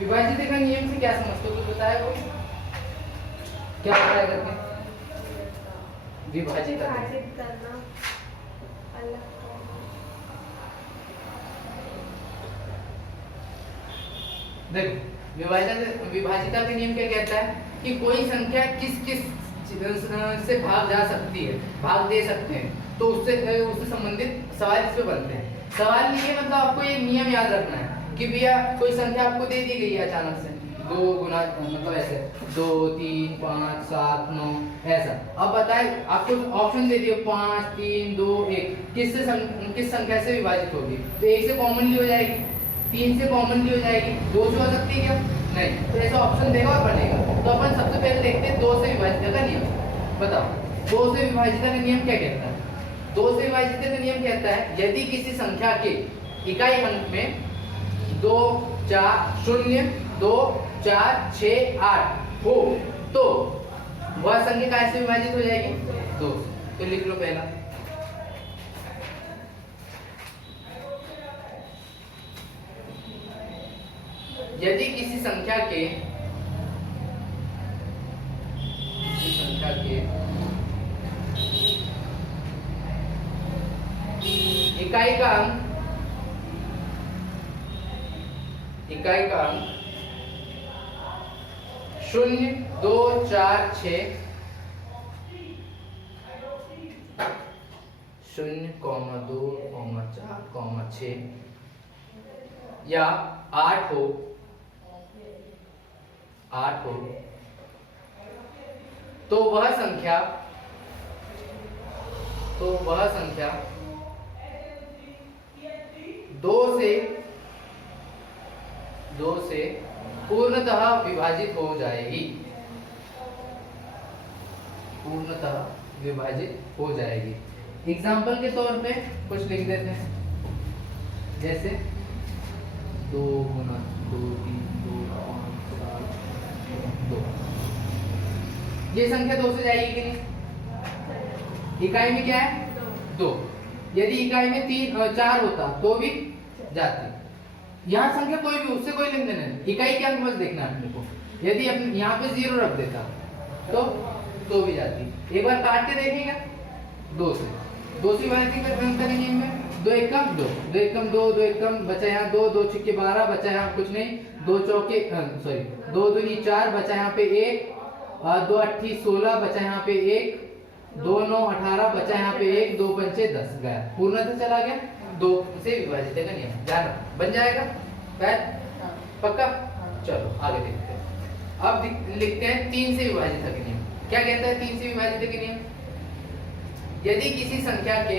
विभाजित का नियम से क्या समझते हो, कुछ बताया कोई? क्या बताया करके? विभाजित करना, अलग करना। देखो विभाजिता का नियम क्या कहता है कि कोई संख्या किस किस से भाग जा सकती है, भाग दे सकते हैं, तो उससे संबंधित सवाल इस पे बनते हैं। सवाल ये मतलब आपको ये नियम याद रखना है कि भैया कोई संख्या आपको दे दी गई है अचानक से, 2 गुना मतलब ऐसे 2 3 5 7 9 ऐसा। अब बताए आपको ऑप्शन दे दिए 5 3 2 1, किस संख्या से विभाजित होगी? तो 1 से कॉमनली हो जाएगी, 3 से कॉमनली हो जाएगी, 2 से हो सकती है क्या? नहीं। तो ऐसा ऑप्शन देगा और बनेगा। तो अपन सबसे पहले देखते हैं 2 से विभाजित का नियम। बताओ 2 से विभाजित का नियम क्या कहता है? 2 से विभाजित का नियम कहता है यदि किसी संख्या के इकाई अंक में 2 4 0 2 4 6 8 हो तो वह संख्या कैसे विभाजित हो जाएगी? 2 से। तो लिख लो पहला, यदि किसी संख्या के इकाई का अंक 0 2 4 6 0 2 4 6 या 8 हो तो वह संख्या 2 से पूर्णतः विभाजित हो जाएगी। एग्जाम्पल के तौर पे कुछ लिख देते हैं, जैसे 2 गुना 2 3 2 5 7 2। ये संख्या 2 से जाएगी कि नहीं? इकाई में क्या है? 2। यदि इकाई में 3 और 4 होता तो भी जाती। यहाँ संख्या कोई भी, उससे कोई लेन देन नहीं, इकाई के अंक बस देखना है अपने को। यदि अपन यहाँ पे 0 रख देता तो भी जाती। एक बार काट के देखेंगे 2 से विभाजित करेंगे इनमें 2 एकम 2 2 एकम 2 2 एकम बचा यहाँ 2 2 छिक्के 12 बचा यहाँ कुछ नहीं, 2 चौके 2 दूनी 4 बचा यहाँ पे 1 और 2 अट्ठी 16 बचा यहाँ पे 1 2 9 18 बचा यहाँ पे 1 2 पंचे 10 गया, पूर्णतः चला गया। 2 से विभाजित का नियम जाना बन जाएगा पक्का। चलो आगे देखते हैं। अब लिखते हैं 3 से विभाजित का नियम। क्या कहता है 3 से विभाजित का नियम? यदि किसी संख्या के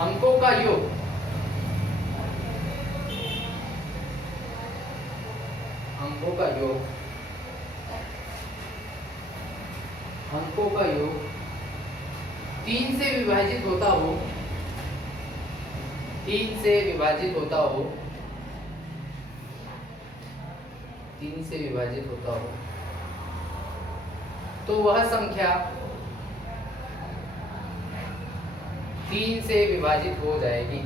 अंकों का योग अंकों का योग 3 से विभाजित होता हो 3 से विभाजित होता हो तो वह संख्या 3 से विभाजित हो जाएगी।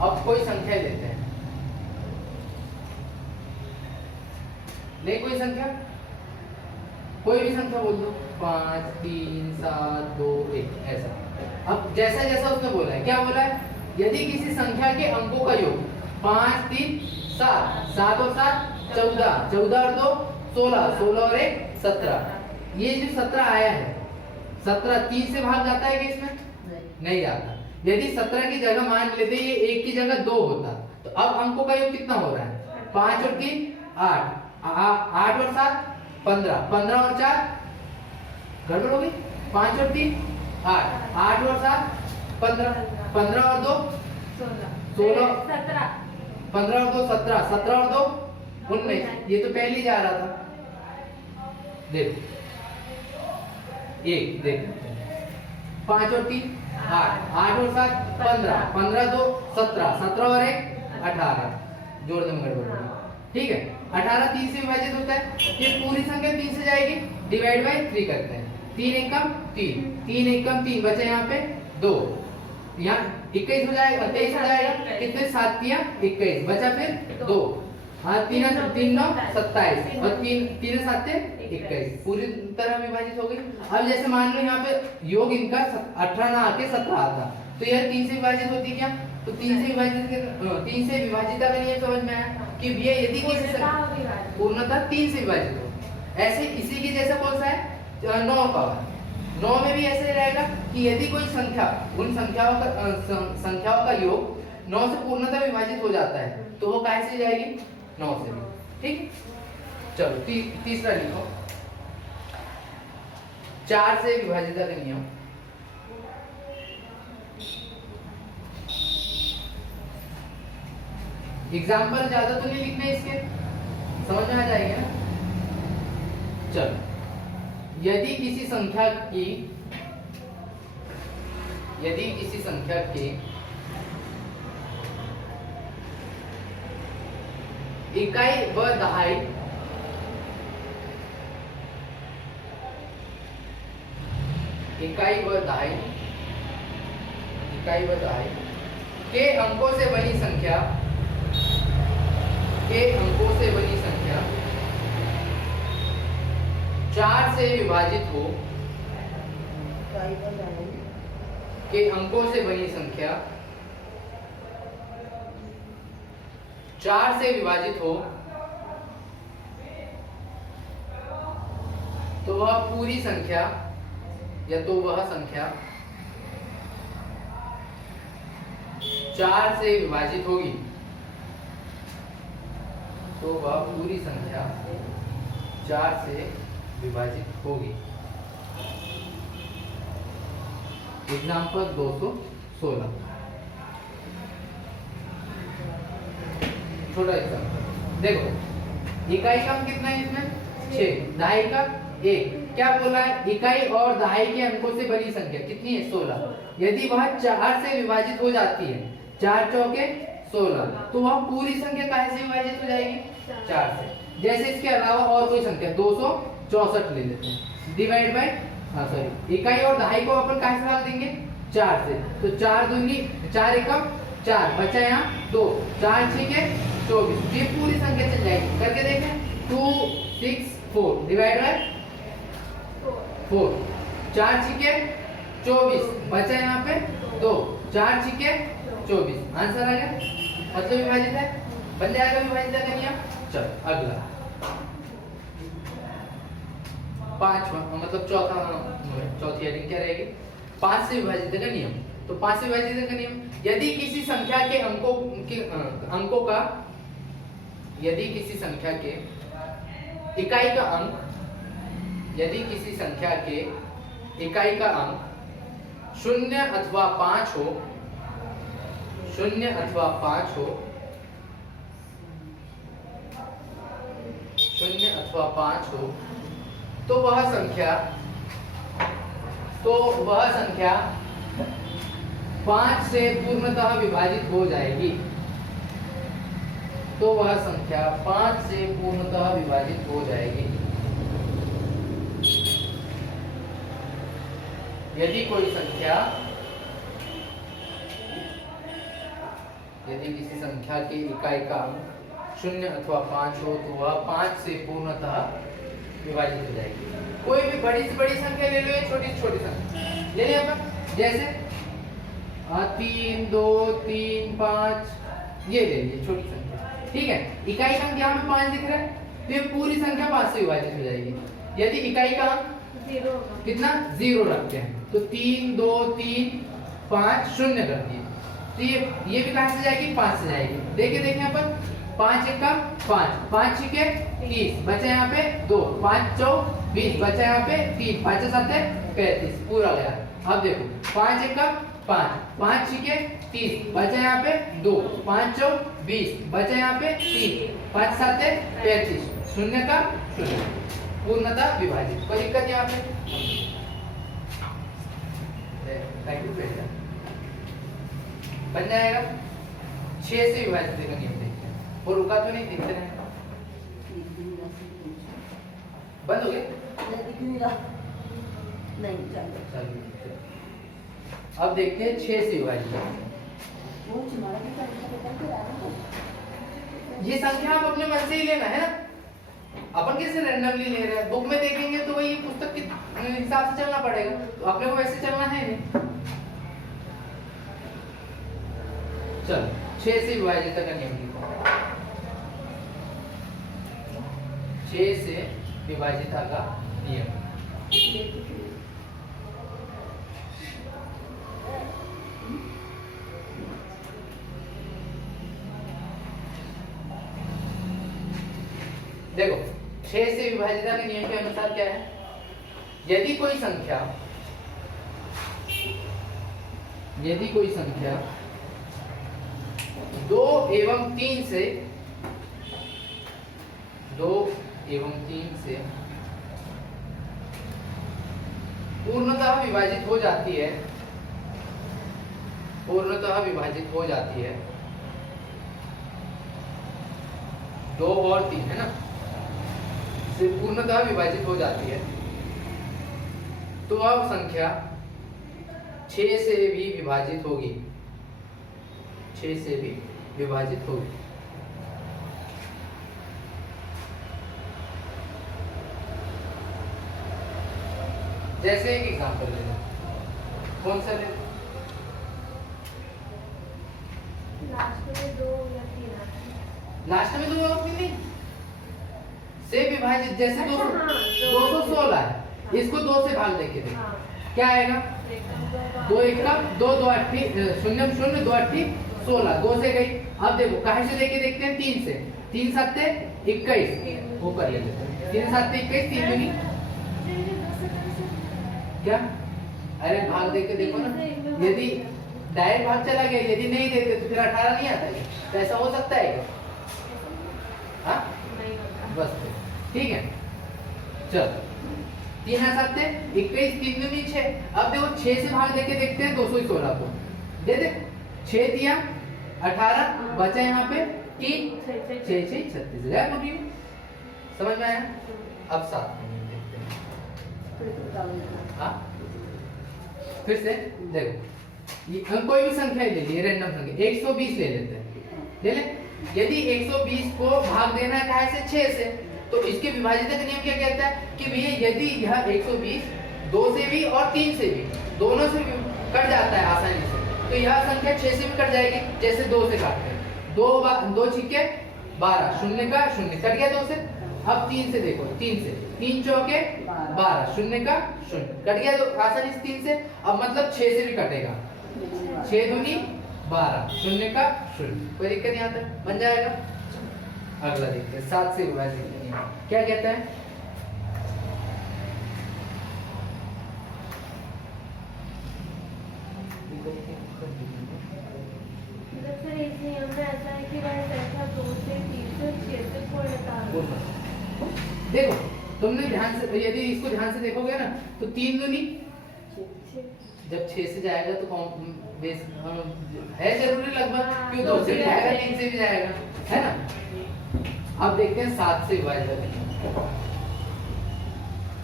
अब कोई संख्या लेते हैं, ले कोई संख्या, कोई भी संख्या बोल दो, 5 3 7 2 1 ऐसा। अब जैसा जैसा उसने बोला है, क्या बोला है? यदि किसी संख्या के अंकों का योग 5 3 7 7 और 7 14 14 और 2 16 16 और 1 17। ये जो 17 आया है, 17 3 से भाग जाता है कि इसमें? नहीं जाता। यदि 17 की जगह मान लेते ये 1 की जगह 2 होता, तो अब अंकों का योग कितना हो रहा है? 5 और 3 8 8 और 7 15 15 और 4 गड़बड़ हो गई, 5 और 3 8 8 और 7 15 15 और 2 16 17 15 और 2 17 17 और 2 19। ये तो पहले ही जा रहा था, देख 1 देख 5 और 3 8, 8 और 7 15, 15 2 17, 17 और 1 18, जोड़ दो गड़बड़। ठीक है, 18 3 से विभाजित होता है, ये पूरी संख्या 3 से जाएगी, डिवाइड बाय 3 करते हैं, 3 एकम 3, 3 एकम 3, बचे यहाँ पे 2, यहाँ 21 हो जाएगा, 23 हो जाएगा, कितने 7 तिया 21, बचा फिर 2, हाँ 3 3 9 27 और 3 7 21, पूरी तरह विभाजित हो गई। अब जैसे मान लो यहाँ पे योग इनका 18 ना आके 17 आता, तो यह 3 से विभाजित होती क्या, तो 3 से विभाजित का नियम समझ में आया कि भैया यदि किसी पूर्णतः 3 से विभाजित हो, ऐसे इसी की जैसा कौन सा है 9 का, 9 में भी ऐसे रहेगा कि यदि कोई संख्या उन संख्याओं का योग 9 से पूर्णतः विभाजित हो जाता है तो वो कैसे जाएगी 9 से भी। ठीक, चलो तीसरा लिखो, 4 से विभाजित का नियम। एग्जाम्पल ज्यादा तो नहीं लिखना इसके, समझ में आ जाएगा ना। चलो, यदि किसी संख्या के इकाई व दहाई के अंकों से बनी संख्या 4 से विभाजित हो, के अंकों से बनी संख्या 4 से विभाजित हो, तो वह पूरी संख्या या तो वह संख्या 4 से विभाजित होगी, तो वह पूरी संख्या 4 से विभाजित होगी। एग्जाम्पल 216, छोटा एग्जाम्पल देखो, इकाई का अंक कितना है इसमें 6, दहाई का 1, क्या बोला है इकाई और दहाई के अंकों से बनी संख्या कितनी है 16, यदि वह 4 से विभाजित हो जाती है, 4 चौके 16, तो वह पूरी संख्या काहे से विभाजित हो जाएगी 4 से। जैसे इसके अलावा और कोई संख्या 264 ले लेते हैं, डिवाइड बाय इकाई और दहाई को अपन काहे से डाल देंगे 4 से, तो 4 दूनी 4 एकम 4, बचा यहाँ 2, 4 छीके 24, ये पूरी संख्या चल जाएगी। करके देखें 2 6 4 डिवाइड बाय 4, 4 छीके 24, बचा यहाँ पे 2, 4 छीके 24, आंसर आ गया, मतलब विभाजित है, बन जाएगा विभाजित का नियम। चलो अगला 5वां, मतलब चौथी हेडिंग क्या रहेगी 5 से विभाजित का नियम। तो 5 से विभाजित का नियम, यदि किसी संख्या के अंकों का यदि किसी संख्या के इकाई का अंक यदि किसी संख्या के इकाई का अंक 0 अथवा 5 हो 0 अथवा 5 हो 0 अथवा 5 हो, तो वह संख्या 5 से पूर्णतः विभाजित हो जाएगी, तो वह संख्या 5 से पूर्णतः विभाजित हो जाएगी। यदि किसी संख्या के इकाई का अंक 0 अथवा 5 हो, तो वह 5 से पूर्णतः विभाजित हो जाएगी। कोई भी बड़ी से बड़ी संख्या ले लो या छोटी से छोटी संख्या ले लिया अपन, जैसे 3 2 3 5 ये ले लीजिए छोटी संख्या, ठीक है। इकाई का अंक यहाँ पे 5 दिख रहा है, तो ये पूरी संख्या 5 से विभाजित हो जाएगी। यदि इकाई का अंक कितना 0 रखते हैं, तो 3 2 3 5 0 कर दिए, तो ये भी कहां से जाएगी 5 से जाएगी। देखिए अपन 5 एकम 5, 5 छीके 30, बचा यहाँ पे 2, 5 चौक 20, बचा यहाँ पे 3, 5 7 35, पूरा गया। अब देखो 5 एकम 5, 5 छीके 30, बचा यहाँ पे 2, 5 चौक 20, बचा यहाँ पे 3, 5 7 35, 0 का 0, पूर्णतः विभाजित। कोई दिक्कत यहाँ पे? थैंक यू बेटा। बन जाएगा। 6 से विभाजित का नियम देखते हैं। वो रुका तो नहीं, देखते रहे। बंद हो गया? नहीं चलो। चलिए अब देखते हैं 6 से विभाजित। वो तुम्हारा भी ये संख्या आप अपने मन से ही लेना है ना, अपन कैसे रैंडमली ले रहे हैं। बुक में देखेंगे तो वही पुस्तक के हिसाब से चलना पड़ेगा, तो अपने को वैसे चलना है नहीं। चलो 6 से विभाजित का नियम लिखो। 6 से विभाजित का नियम। देखो 6 से विभाजिता के नियम के अनुसार क्या है, यदि कोई संख्या 2 एवं 3 से पूर्णतः विभाजित हो जाती है, 2 और 3 है ना, से पूर्णतः विभाजित हो जाती है, तो अब संख्या 6 से भी विभाजित होगी। जैसे एक एग्जांपल ले लो, कौन सा ले? लास्ट में 2 या 3 लास्ट में 2 और 3 नहीं, से विभाजित। जैसे अच्छा, 216 है, इसको 2 से भाग देके देखो हाँ। क्या आएगा। 2 1 का 2 2 8 0 0 2 8 16, 2 से गई। अब देखो कहाँ से लेके देखते हैं, 3 से। 3 7 21, वो कर लेते हैं। 3 7 21, 3 दूनी क्या, अरे भाग देके देखो ना। यदि डायरेक्ट भाग चला गया, यदि नहीं देते तो फिर 18 नहीं आता है, तो ऐसा हो सकता है क्या? हाँ नहीं होता। बस ठीक है। चल 3 7 21, 3 दूनी 6। अब देखो 6 से भाग देके देखते हैं 216 को। दे 6 दिया 18, बचा यहाँ पे 3, 6 6 36 हजार हो गई। समझ में आया? अब 7 देखते हैं। हाँ फिर से देखो, ये कोई भी संख्या ले लीजिए, रैंडम संख्या 120 ले लेते हैं, ले ले। यदि 120 को भाग देना है कहाँ से, 6 से, तो इसके विभाजित का नियम क्या कहता है कि भैया यदि यह 120 2 से भी और 3 से भी, दोनों से भी कट जाता है आसानी से, तो यह संख्या 6 से भी कट जाएगी। जैसे 2 से काटते हैं, 2 छिक्के 12, शून्य का शून्य कट गया 2 से। अब 3 से देखो, 3 से 3 चौके 12, शून्य का शून्य कट गया तो आसानी से 3 से। अब मतलब 6 से भी कटेगा, 6 दूनी 12, शून्य का शून्य, कोई दिक्कत नहीं आता, बन जाएगा। अगला देखते हैं 7 से विभाजित क्या कहता है। सर इस नियम में ऐसा है कि वह संख्या 2 से 3 से 6 से पूर्णतः। देखो तुमने ध्यान से, यदि इसको ध्यान से देखोगे ना, तो 3 दूनी जब 6 से जाएगा तो बेस है जरूरी लगभग, क्यों 2 से भी जाएगा 3 से भी जाएगा, है ना। अब देखते हैं 7 से विभाजित का नियम।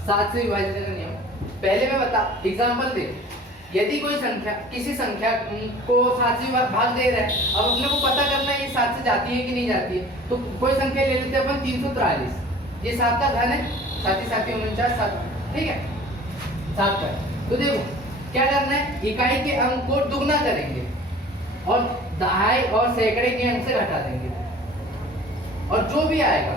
7 से विभाजित का नियम पहले मैं बता, एग्जांपल दे। यदि कोई संख्या किसी संख्या को 7 से भाग दे रहा है, अब अपने को पता करना है ये 7 से जाती है कि नहीं जाती है, तो कोई संख्या ले लेते हैं अपन 343। ये 7 का घन है, 7 7 49 7, ठीक है 7 का। तो देखो क्या करना है, इकाई के अंक को दुगना करेंगे और दहाई और सैकड़े के अंक से घटा देंगे, और जो भी आएगा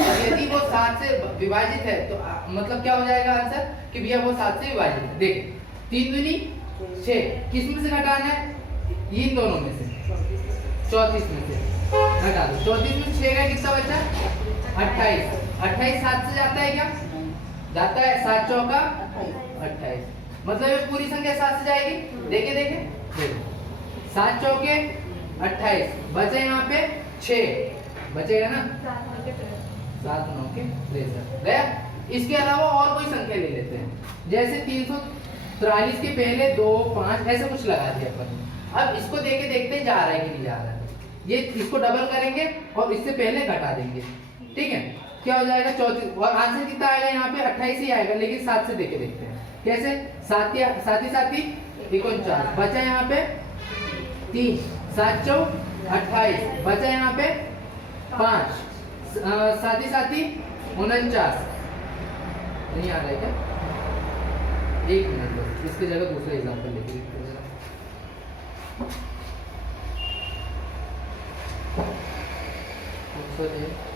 यदि वो 7 से विभाजित है तो मतलब क्या हो जाएगा आंसर कि भैया वो 7 से विभाजित है। देख 3 दूनी 6, किस में से घटाना है, इन दोनों में से, 34 में से घटा दो। 34 में 6 का कितना बचा, 28। 28 7 से जाता है क्या, जाता है, 7 चौका 28, मतलब ये पूरी संख्या 7 से जाएगी। देखे देखे देखो 7 चौके 28, बचे यहाँ पे 6 बचेगा ना, 7 9 के 63 गया। इसके अलावा और कोई संख्या ले लेते हैं, जैसे 343 के पहले 2 5 ऐसे कुछ लगा दिया अपन, अब इसको देके देखते हैं जा रहा है कि नहीं जा रहा है। ये इसको डबल करेंगे और इससे पहले घटा देंगे, ठीक है। क्या हो जाएगा 34, और आंसर कितना आएगा यहाँ पे 28 ही आएगा, लेकिन 7 से देके देखते हैं कैसे। 7 ही 49, बचा यहाँ पे 3, 7 4 28, बचा यहाँ पे 5, 7 ही 49। नहीं आ रहा है क्या? एक मिनट बस, इसकी जगह दूसरा एग्जाम्पल लेके देखते हैं जरा। कौन सा है?